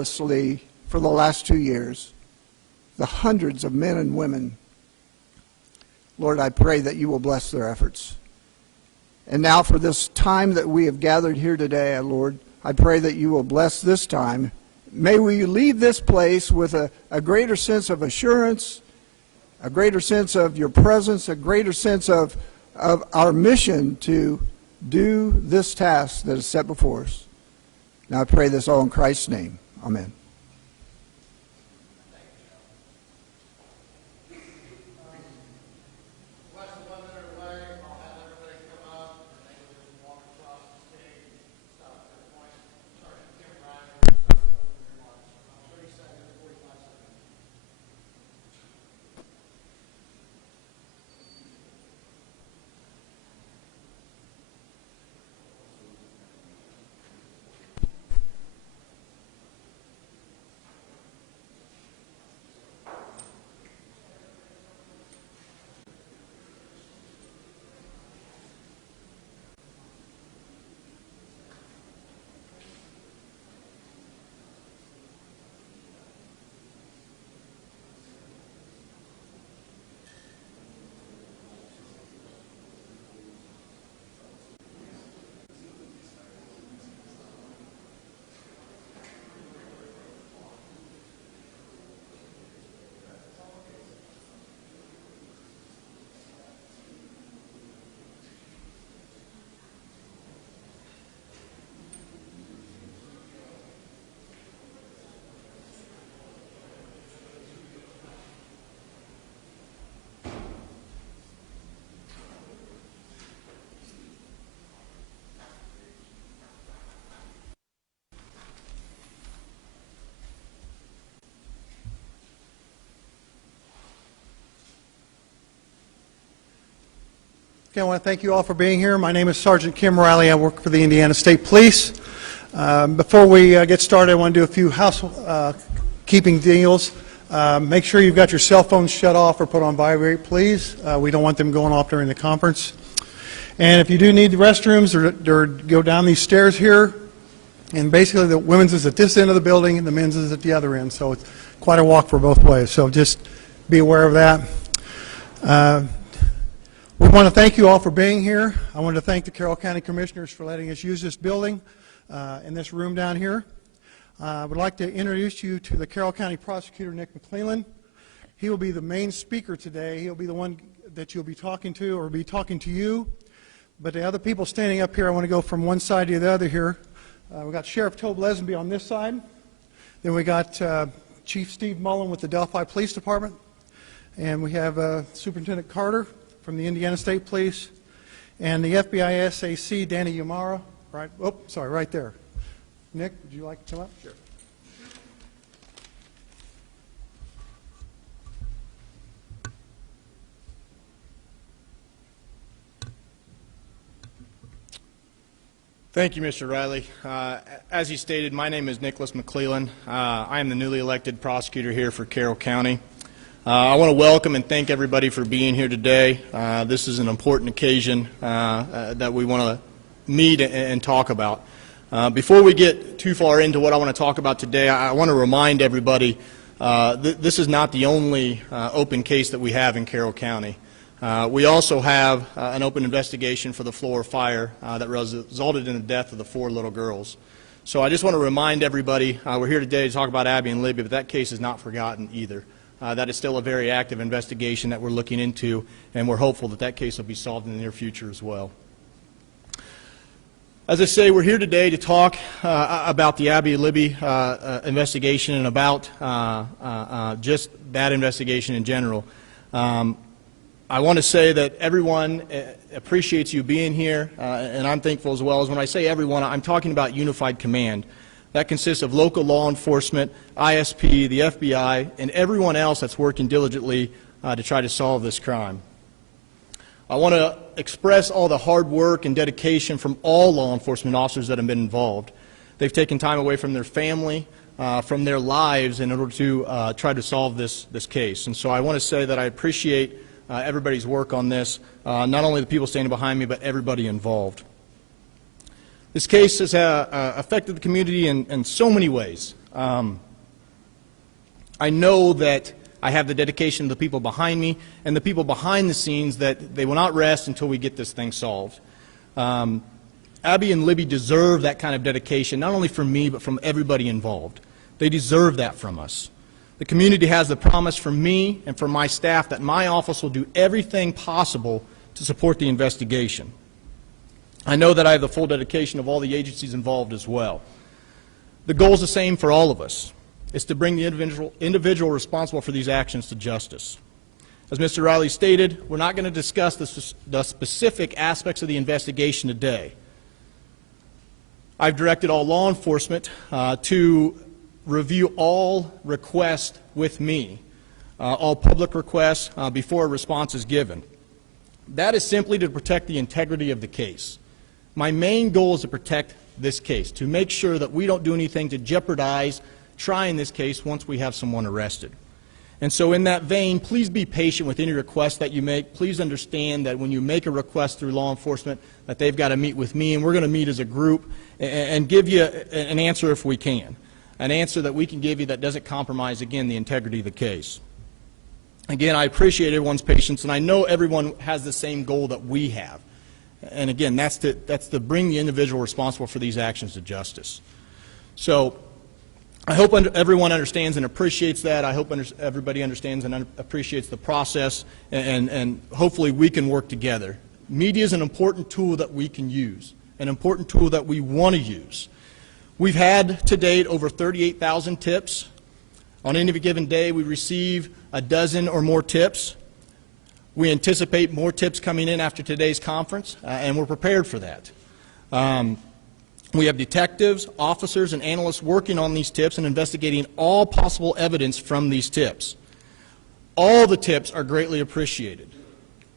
tirelessly for the last 2 years, the hundreds of men and women. Lord, I pray that you will bless their efforts. And now for this time that we have gathered here today, Lord, I pray that you will bless this time. May we leave this place with a greater sense of assurance, a greater sense of your presence, a greater sense of our mission to do this task that is set before us. Now I pray this all in Christ's name. Amen. Okay, I want to thank you all for being here. My name is Sergeant Kim Riley. I work for the Indiana State Police. Before we get started, I want to do a few housekeeping deals. Make sure you've got your cell phones shut off or put on vibrate, please. We don't want them going off during the conference. And if you do need the restrooms, or go down these stairs here. And basically, the women's is at this end of the building, and the men's is at the other end. So it's quite a walk for both ways. So just be aware of that. We want to thank you all for being here. I want to thank the Carroll County Commissioners for letting us use this building in this room down here. I would like to introduce you to the Carroll County Prosecutor, Nick McClellan. He will be the main speaker today. He'll be the one that you'll be talking to or be talking to you. But the other people standing up here, I want to go from one side to the other here. We've got Sheriff Tobe Lesenby on this side. Then we got Chief Steve Mullen with the Delphi Police Department. And we have Superintendent Carter from the Indiana State Police, and the FBI SAC, Danny Yamara, right, oh, sorry, right there. Nick, would you like to come up? Sure. Thank you, Mr. Riley. As he stated, my name is Nicholas McClellan. I am the newly elected prosecutor here for Carroll County. I want to welcome and thank everybody for being here today. This is an important occasion that we want to meet and talk about. Before we get too far into what I want to talk about today, I want to remind everybody this is not the only open case that we have in Carroll County. We also have an open investigation for the Floor fire that resulted in the death of the 4 little girls. So I just want to remind everybody, we're here today to talk about Abby and Libby, but that case is not forgotten either. That is still a very active investigation that we're looking into, and we're hopeful that that case will be solved in the near future as well. As I say, we're here today to talk about the Abby and Libby investigation and about just that investigation in general. I want to say that everyone appreciates you being here, and I'm thankful as well. As when I say everyone, I'm talking about Unified Command. That consists of local law enforcement, ISP, the FBI, and everyone else that's working diligently to try to solve this crime. I want to express all the hard work and dedication from all law enforcement officers that have been involved. They've taken time away from their family, from their lives in order to try to solve this case. And so I want to say that I appreciate everybody's work on this, not only the people standing behind me, but everybody involved. This case has affected the community in so many ways. I know that I have the dedication of the people behind me and the people behind the scenes that they will not rest until we get this thing solved. Abby and Libby deserve that kind of dedication, not only from me, but from everybody involved. They deserve that from us. The community has the promise from me and from my staff that my office will do everything possible to support the investigation. I know that I have the full dedication of all the agencies involved as well. The goal is the same for all of us. It's to bring the individual responsible for these actions to justice. As Mr. Riley stated, we're not going to discuss the specific aspects of the investigation today. I've directed all law enforcement to review all requests with me, all public requests before a response is given. That is simply to protect the integrity of the case. My main goal is to protect this case, to make sure that we don't do anything to jeopardize trying this case once we have someone arrested. And so in that vein, please be patient with any request that you make. Please understand that when you make a request through law enforcement, that they've got to meet with me, and we're going to meet as a group and give you an answer if we can, an answer that we can give you that doesn't compromise, again, the integrity of the case. Again, I appreciate everyone's patience, and I know everyone has the same goal that we have. And again, that's to bring the individual responsible for these actions to justice. So I hope everyone understands and appreciates that. I hope everybody understands and appreciates the process, and hopefully we can work together. Media is an important tool that we can use, an important tool that we want to use. We've had to date over 38,000 tips. On any given day, we receive a dozen or more tips. We anticipate more tips coming in after today's conference, and we're prepared for that. We have detectives, officers, and analysts working on these tips and investigating all possible evidence from these tips. All the tips are greatly appreciated.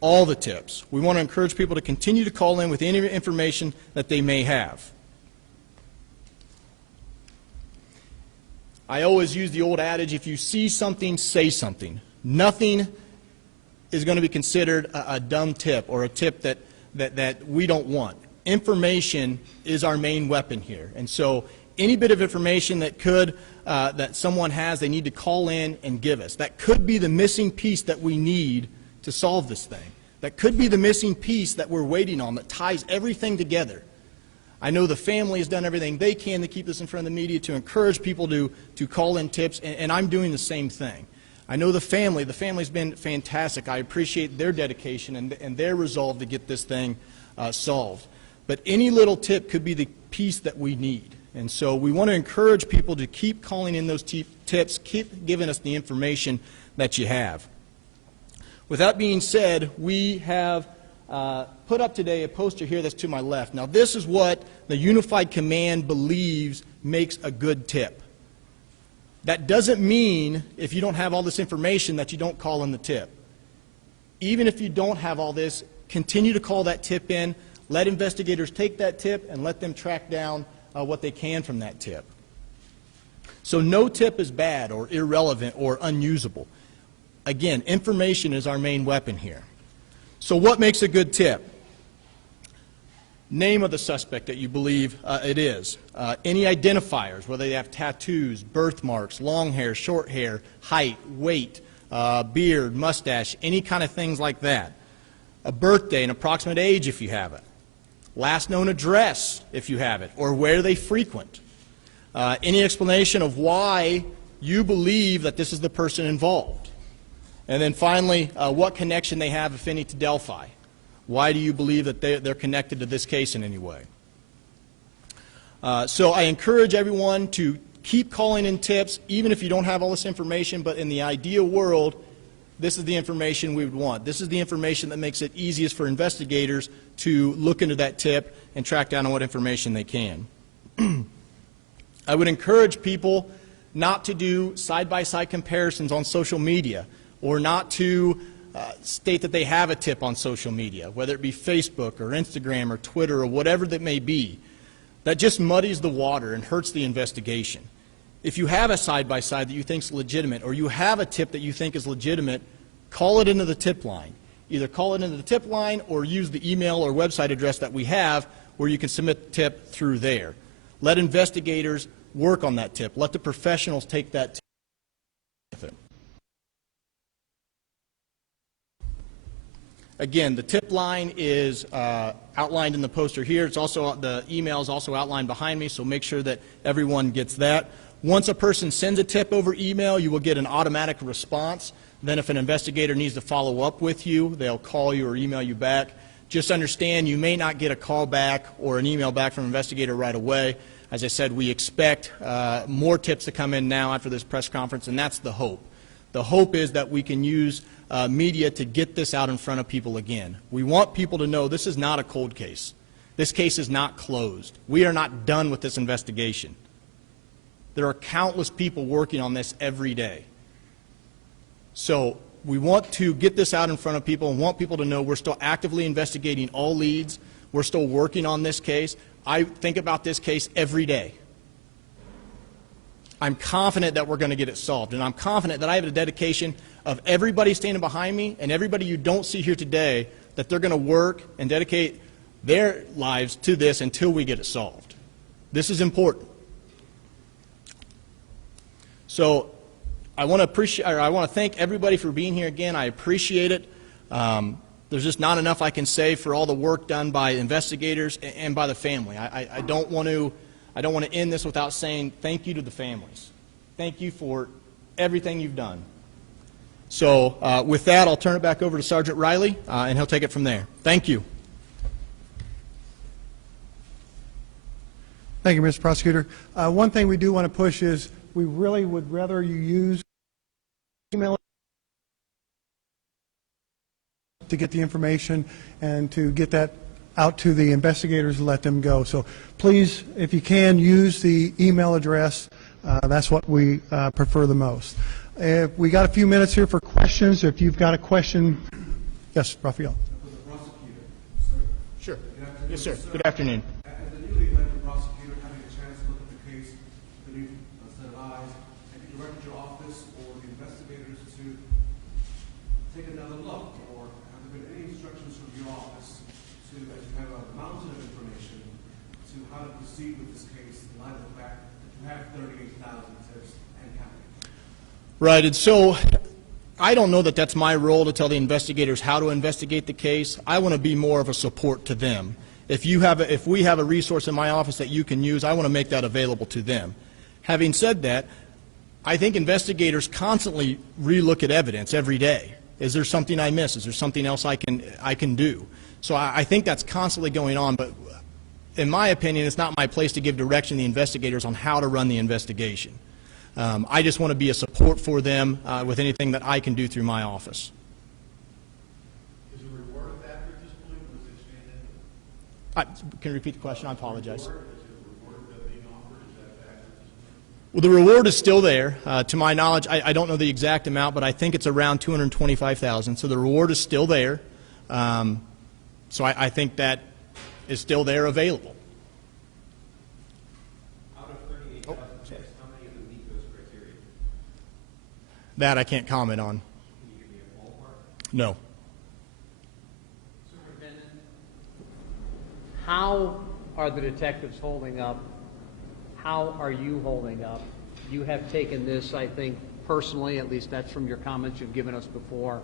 All the tips. We want to encourage people to continue to call in with any information that they may have. I always use the old adage, if you see something, say something. Nothing is going to be considered a dumb tip or a tip that we don't want. Information is our main weapon here, and so any bit of information that someone has, they need to call in and give us. That could be the missing piece that we need to solve this thing. That could be the missing piece that we're waiting on that ties everything together. I know the family has done everything they can to keep this in front of the media, to encourage people to call in tips, and I'm doing the same thing. I know the family's been fantastic. I appreciate their dedication and their resolve to get this thing solved. But any little tip could be the piece that we need. And so we want to encourage people to keep calling in those tips, keep giving us the information that you have. With that being said, we have put up today a poster here that's to my left. Now this is what the Unified Command believes makes a good tip. That doesn't mean if you don't have all this information that you don't call in the tip. Even if you don't have all this, continue to call that tip in. Let investigators take that tip and let them track down what they can from that tip. So no tip is bad or irrelevant or unusable. Again, information is our main weapon here. So what makes a good tip? Name of the suspect that you believe it is. Any identifiers, whether they have tattoos, birthmarks, long hair, short hair, height, weight, beard, mustache, any kind of things like that. A birthday, an approximate age if you have it. Last known address if you have it, or where they frequent. Any explanation of why you believe that this is the person involved. And then finally, what connection they have, if any, to Delphi. Why do you believe that they're connected to this case in any way? So I encourage everyone to keep calling in tips, even if you don't have all this information, but in the ideal world, this is the information we would want. This is the information that makes it easiest for investigators to look into that tip and track down on what information they can. I would encourage people not to do side-by-side comparisons on social media, or not to state that they have a tip on social media, whether it be Facebook or Instagram or Twitter or whatever that may be. That just muddies the water and hurts the investigation. If you have a side-by-side that you think is legitimate, or you have a tip that you think is legitimate, call it into the tip line. Either call it into the tip line or use the email or website address that we have where you can submit the tip through there. Let investigators work on that tip. Let the professionals take that tip with it. Again, the tip line is outlined in the poster here. It's also, the email is also outlined behind me, so make sure that everyone gets that. Once a person sends a tip over email, you will get an automatic response. Then if an investigator needs to follow up with you, they'll call you or email you back. Just understand you may not get a call back or an email back from an investigator right away. As I said, we expect more tips to come in now after this press conference, and that's the hope. The hope is that we can use media to get this out in front of people again. We want people to know this is not a cold case. This case is not closed. We are not done with this investigation. There are countless people working on this every day. So we want to get this out in front of people and want people to know we're still actively investigating all leads. We're still working on this case. I think about this case every day. I'm confident that we're going to get it solved, and I'm confident that I have a dedication of everybody standing behind me and everybody you don't see here today, that they're going to work and dedicate their lives to this until we get it solved. This is important. So I want to thank everybody for being here again. I appreciate it. There's just not enough I can say for all the work done by investigators and by the family. I don't want to end this without saying thank you to the families. Thank you for everything you've done. So with that, I'll turn it back over to Sergeant Riley, and he'll take it from there. Thank you. Thank you, Mr. Prosecutor. One thing we do want to push is we really would rather you use email to get the information and to get that out to the investigators and let them go. So please, if you can, use the email address. That's what we prefer the most. We got a few minutes here for questions. If you've got a question, yes, Raphael. Sure. Yes, sir. Good afternoon. As the newly elected prosecutor, having a chance to look at the case with a new set of eyes, have you directed your office or the investigators to take another look, or have there been any instructions from your office to, as you have a mountain of information, to how to proceed with this case in light of the fact that you have 38,000 tips and counting? Right, and so I don't know that that's my role to tell the investigators how to investigate the case. I want to be more of a support to them. If we have a resource in my office that you can use, I want to make that available to them. Having said that, I think investigators constantly relook at evidence every day. Is there something I miss? Is there something else I can do? So I think that's constantly going on, but in my opinion, it's not my place to give direction to the investigators on how to run the investigation. I just want to be a support for them with anything that I can do through my office. Is the reward a factor at this point, or is it expanded? Can you repeat the question? I apologize. Is the reward being offered, is that a factor at this point? Well, the reward is still there. To my knowledge, I don't know the exact amount, but I think it's around $225,000. So the reward is still there. So I think that is still there available. Out of 38,000 tips, how many of them meet those criteria? That I can't comment on. Can you give me a ballpark? No. Superintendent, how are the detectives holding up? How are you holding up? You have taken this, I think, personally, at least that's from your comments you've given us before.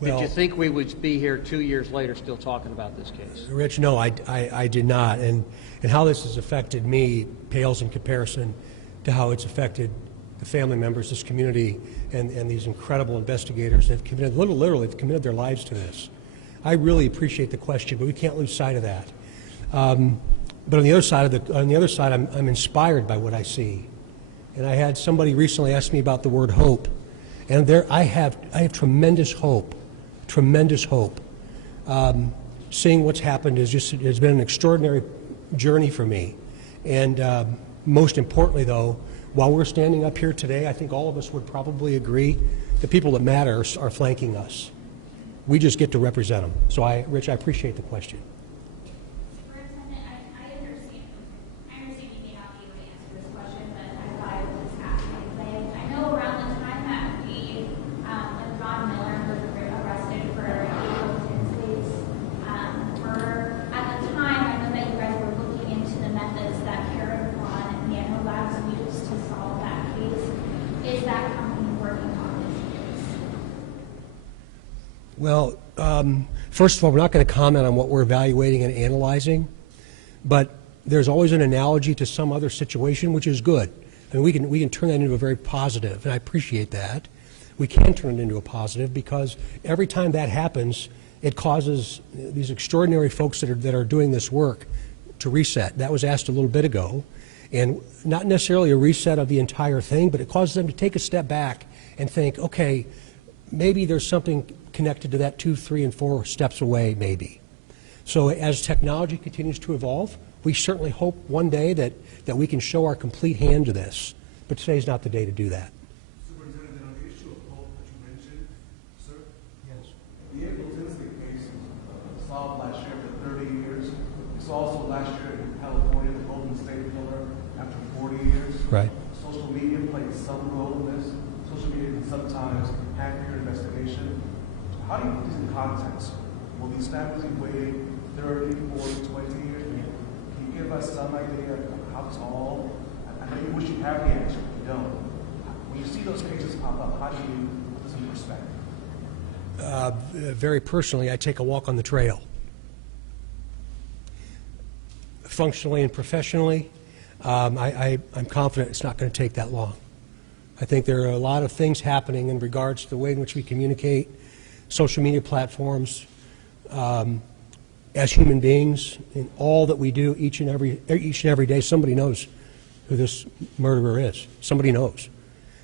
Did you think we would be here 2 years later still talking about this case? Rich, no, I did not. And how this has affected me pales in comparison to how it's affected the family members, this community, and these incredible investigators that have committed, literally, have committed their lives to this. I really appreciate the question, but we can't lose sight of that. But on the other side, I'm inspired by what I see. And I had somebody recently ask me about the word hope, and I have tremendous hope. Tremendous hope. Seeing what's happened has been an extraordinary journey for me. And most importantly, though, while we're standing up here today, I think all of us would probably agree the people that matter are flanking us. We just get to represent them. So, Rich, I appreciate the question. Superintendent, I understand you may not be able to answer this question, but I thought I would just ask anyway. I know around the time that when John Miller was arrested for April Tinsley's murder, at the time I know that you guys were looking into the methods that Karen Vaughn and the Well, first of all, we're not going to comment on what we're evaluating and analyzing, but there's always an analogy to some other situation, which is good. And we can turn that into a very positive, and I appreciate that. We can turn it into a positive because every time that happens, it causes these extraordinary folks that are doing this work to reset. That was asked a little bit ago, and not necessarily a reset of the entire thing, but it causes them to take a step back and think, okay, maybe there's something connected to that 2, 3, and 4 steps away, maybe. So as technology continues to evolve, we certainly hope one day that we can show our complete hand to this, but today's not the day to do that. Superintendent, on the issue of hope that you mentioned, sir, Yes. the April Tinsley case was solved last year after 30 years. We saw also last year in California, the Golden State Killer after 40 years. Right. Social media plays some role in this. Social media can sometimes hamper your investigation. How do you put this in context? Will these families be waiting 30, 40, 20 years? Can you give us some idea of how tall? I know you wish you have the answer, but you don't. When you see those cases pop up, how do you put this in perspective? Very personally, I take a walk on the trail. Functionally and professionally, I'm confident it's not going to take that long. I think there are a lot of things happening in regards to the way in which we communicate, social media platforms, as human beings, in all that we do each and every day. Somebody knows who this murderer is. Somebody knows.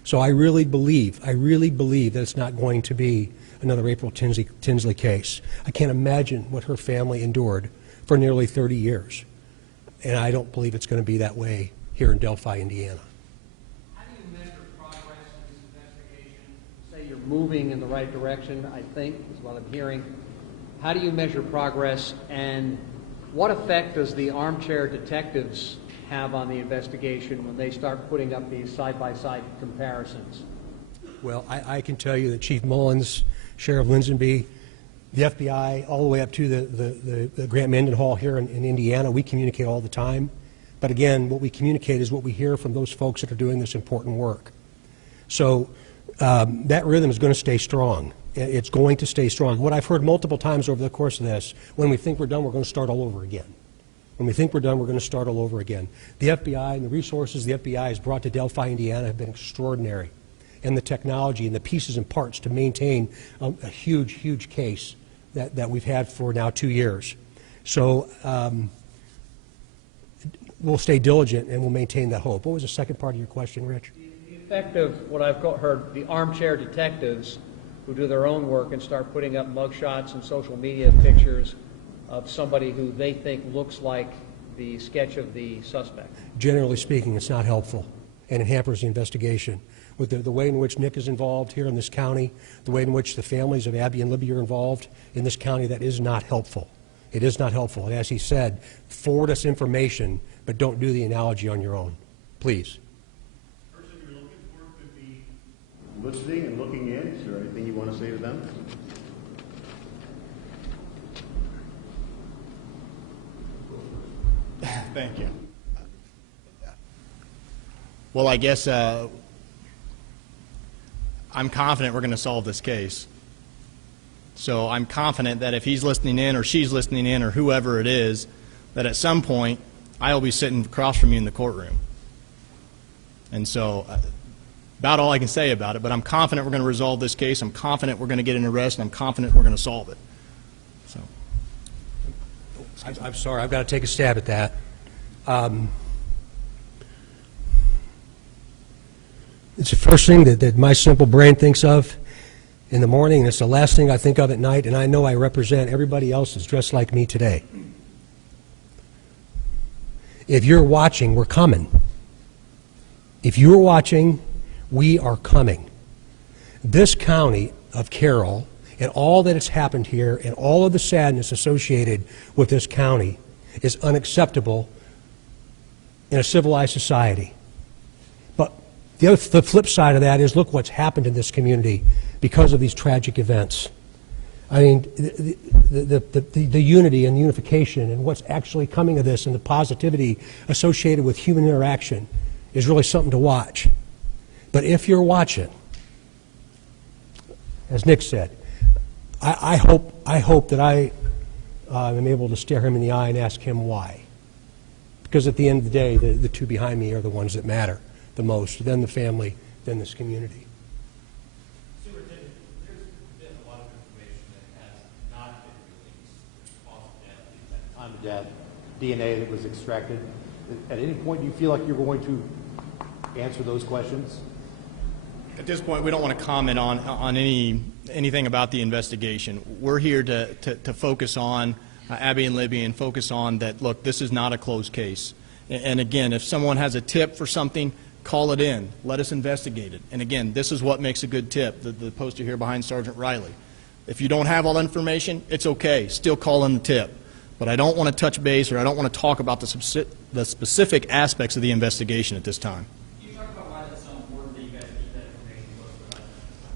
So I really believe that it's not going to be another April Tinsley case. I can't imagine what her family endured for nearly 30 years. And I don't believe it's going to be that way here in Delphi, Indiana. How do you measure progress in this investigation? Say you're moving in the right direction, I think, is what I'm hearing. How do you measure progress, and what effect does the armchair detectives have on the investigation when they start putting up these side-by-side comparisons? Well, I can tell you that Chief Mullins, Sheriff Linsonby, the FBI, all the way up to the Grant Mendenhall here in Indiana, we communicate all the time. But again, what we communicate is what we hear from those folks that are doing this important work. So that rhythm is going to stay strong. It's going to stay strong. What I've heard multiple times over the course of this, when we think we're done, we're going to start all over again. When we think we're done, we're going to start all over again. The FBI and the resources the FBI has brought to Delphi, Indiana have been extraordinary. And the technology and the pieces and parts to maintain a huge, huge case that we've had for now 2 years. So we'll stay diligent and we'll maintain that hope. What was the second part of your question, Rich? The effect of what I've heard, the armchair detectives who do their own work and start putting up mugshots and social media pictures of somebody who they think looks like the sketch of the suspect. Generally speaking, it's not helpful, and it hampers the investigation. With the way in which Nick is involved here in this county, the way in which the families of Abby and Libby are involved in this county, that is not helpful. It is not helpful. And as he said, forward us information, but don't do the analogy on your own. Please. The person you're looking for could be listening and looking in. Is there anything you want to say to them? Thank you. Well, I guess I'm confident we're going to solve this case. So I'm confident that if he's listening in or she's listening in or whoever it is, that at some point I will be sitting across from you in the courtroom. And so about all I can say about it, but I'm confident we're going to resolve this case. I'm confident we're going to get an arrest, and I'm confident we're going to solve it. So. I'm sorry, I've got to take a stab at that. It's the first thing that my simple brain thinks of in the morning, and it's the last thing I think of at night, and I know I represent everybody else that's dressed like me today. If you're watching, we're coming. If you're watching, we are coming. This county of Carroll and all that has happened here and all of the sadness associated with this county is unacceptable in a civilized society. But the flip side of that is look what's happened in this community because of these tragic events. I mean, the unity and unification and what's actually coming of this and the positivity associated with human interaction is really something to watch. But if you're watching, as Nick said, I hope that I am able to stare him in the eye and ask him why. Because at the end of the day, the two behind me are the ones that matter the most, then the family, then this community. Superintendent, there's been a lot of information that has not been released. Cause of death, at the time of death, DNA that was extracted. At any point, do you feel like you're going to answer those questions? At this point, we don't want to comment on anything about the investigation. We're here to focus on Abby and Libby and focus on that, look, this is not a closed case. And again, if someone has a tip for something, call it in. Let us investigate it. And again, this is what makes a good tip, the poster here behind Sergeant Riley. If you don't have all the information, it's okay. Still call in the tip. But I don't want to touch base, or I don't want to talk about the specific aspects of the investigation at this time. Can you talk about why that's so important that you guys keep that information close to us?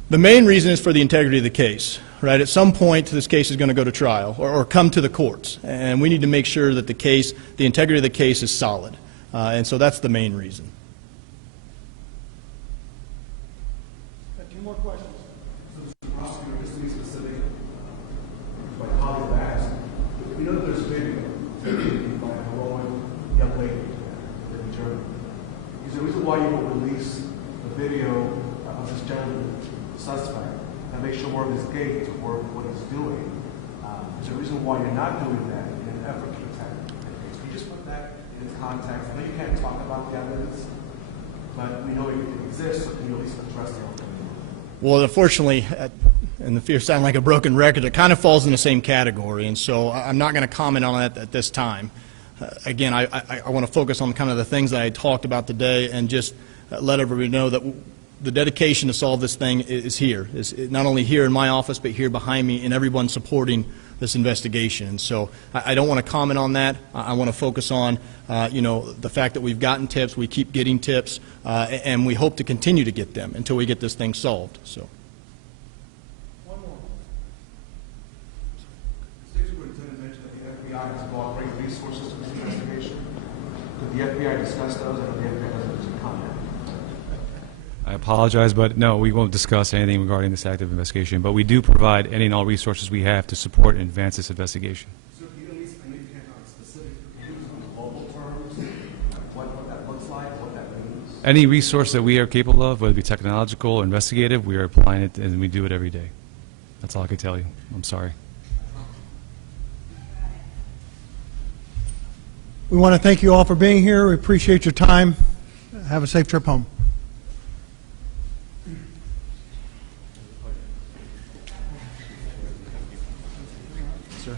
The main reason is for the integrity of the case. Right? At some point, this case is going to go to trial or come to the courts, and we need to make sure that the integrity of the case is solid. And so that's the main reason. Two more questions. So, Mr. Prosecutor, just to be specific, my colleague asked, we know that there's video by a heroic young lady in Germany. Is there a reason why you will release the video of this gentleman, the suspect, and make sure more of his gates or what he's doing? Is there a reason why you're not doing that in an effort to protect the case? Can you just put that in context? I know you can't talk about the evidence, but we know it exists, so can you at least address the evidence? Well, unfortunately, and the fear sound like a broken record, it kind of falls in the same category, and so I'm not going to comment on that at this time. Again, I want to focus on kind of the things that I talked about today and just let everybody know that the dedication to solve this thing is here. It's not only here in my office, but here behind me and everyone supporting this investigation. And so I don't want to comment on that. I want to focus on, the fact that we've gotten tips, we keep getting tips, and we hope to continue to get them until we get this thing solved. So. One more. State Superintendent mentioned that the FBI has brought great resources to this investigation. Could the FBI discuss those, or the FBI doesn't comment? I apologize, but no, we won't discuss anything regarding this active investigation. But we do provide any and all resources we have to support and advance this investigation. So can you at least, I know you can't talk specific, can you use on global terms, what that looks like, what that means? Any resource that we are capable of, whether it be technological or investigative, we are applying it, and we do it every day. That's all I can tell you. I'm sorry. We want to thank you all for being here. We appreciate your time. Have a safe trip home. Sir.